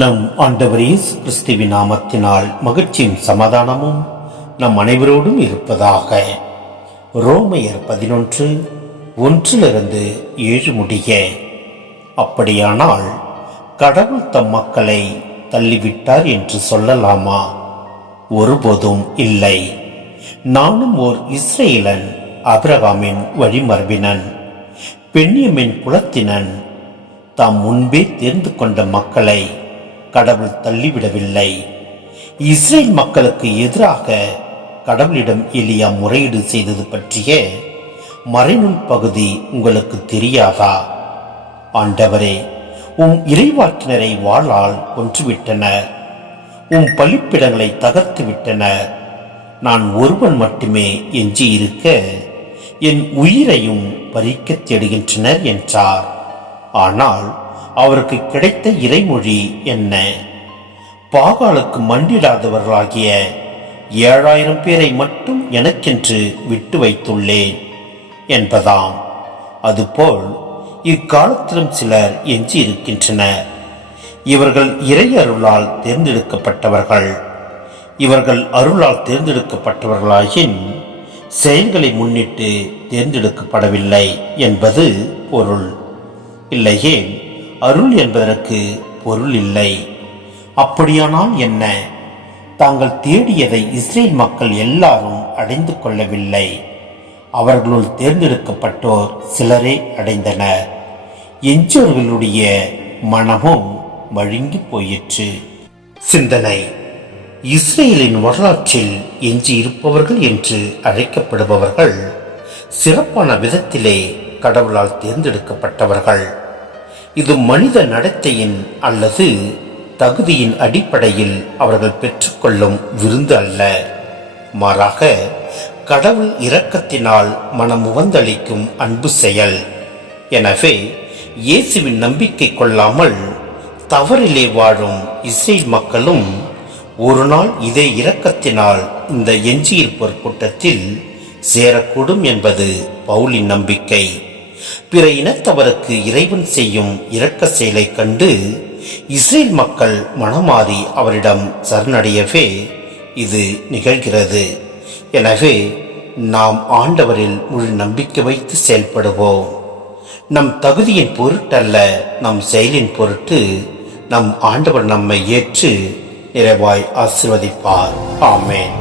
நம் ஆண்டவர் இயேசு கிறிஸ்துவின் நாமத்தினால் மகிழ்ச்சியும் சமாதானமும் நம் அனைவரோடும் இருப்பதாக. ரோமையர் 11:1-7 முடிய. அப்படியானால் கடவுள் தம் மக்களை தள்ளிவிட்டார் என்று சொல்லலாமா? ஒருபோதும் இல்லை. நானும் ஓர் இஸ்ரேலன், ஆபிரகாமின் வழிமரபினன், பென்யமின் குலத்தினன். தாம் முன்பே தேர்ந்து கொண்ட மக்களை கடவுள் தள்ளிவிடவில்லை. இஸ்ரேல் மக்களுக்கு எதிராக கடவுளிடம் எலியா முறையீடு செய்தது பற்றிய மறைநூல் பகுதி உங்களுக்கு தெரியாதா? ஆண்டவரே, உம் இறைவாக்கினரை வாளால் கொன்றுவிட்டனர், உம் பலிப்பிடங்களை தகர்த்து விட்டனர். நான் ஒருவன் மட்டுமே எஞ்சி இருக்க என் உயிரையும் பறிக்கத் தேடுகின்றனர் என்றார். ஆனால் அவருக்கு கிடைத்த இறைமொழி என்ன? பாகாலுக்கு மண்டிடாதவர்களாகிய 7000 பேரை மட்டும் எனக்கென்று விட்டு வைத்துள்ளேன் என்பதாம். அதுபோல் இக்காலத்திலும் சிலர் எஞ்சி இருக்கின்றனர். இவர்கள் இறை அருளால் தேர்ந்தெடுக்கப்பட்டவர்கள். இவர்கள் அருளால் தேர்ந்தெடுக்கப்பட்டவர்களாயின் செயல்களை முன்னிட்டு தேர்ந்தெடுக்கப்படவில்லை என்பது பொருள். இல்லையே, அருள் என்பதற்கு பொருள் இல்லை. அப்படியானால் என்ன? தாங்கள் தேடியதை இஸ்ரேல் மக்கள் எல்லாரும் அடைந்து கொள்ளவில்லை. அவர்களுள் தேர்ந்தெடுக்கப்பட்டோர் சிலரே அடைந்தனர். எஞ்சோர்களுடைய மனமும் மழுங்கி போயிற்று. சிந்தனை: இஸ்ரேலின் வரலாற்றில் எஞ்சி இருப்பவர்கள் என்று அழைக்கப்படுபவர்கள் சிறப்பான விதத்திலே கடவுளால் தேர்ந்தெடுக்கப்பட்டவர்கள். இது மனித நடத்தையின் அல்லது தகுதியின் அடிப்படையில் அவர்கள் பெற்றுக்கொள்ளும் விருந்து அல்ல. மாறாக கடவுள் இரக்கத்தினால் மனமுவந்தளிக்கும் அன்பு செயல். எனவே இயேசுவின் நம்பிக்கை கொள்ளாமல் தவறிலே வாழும் இஸ்ரேல் மக்களும் ஒரு நாள் இதே இரக்கத்தினால் இந்த எஞ்சியிருப்போர் கூட்டத்தில் சேரக்கூடும் என்பது பவுலின் நம்பிக்கை. பிற இனத்தவருக்கு இறைவன் செய்யும் இரக்க செயலை கண்டு இஸ்ரேல் மக்கள் மனமாறி அவரிடம் சரணடையவே இது நிகழ்கிறது. எனவே நாம் ஆண்டவரில் முழு நம்பிக்கை வைத்து செயல்படுவோம். நம் தகுதியின் பொருட்டல்ல, நம் செயலின் பொருட்டு நம் ஆண்டவர் நம்மை ஏற்று நிறைவாய் ஆசீர்வதிப்பார். ஆமென்.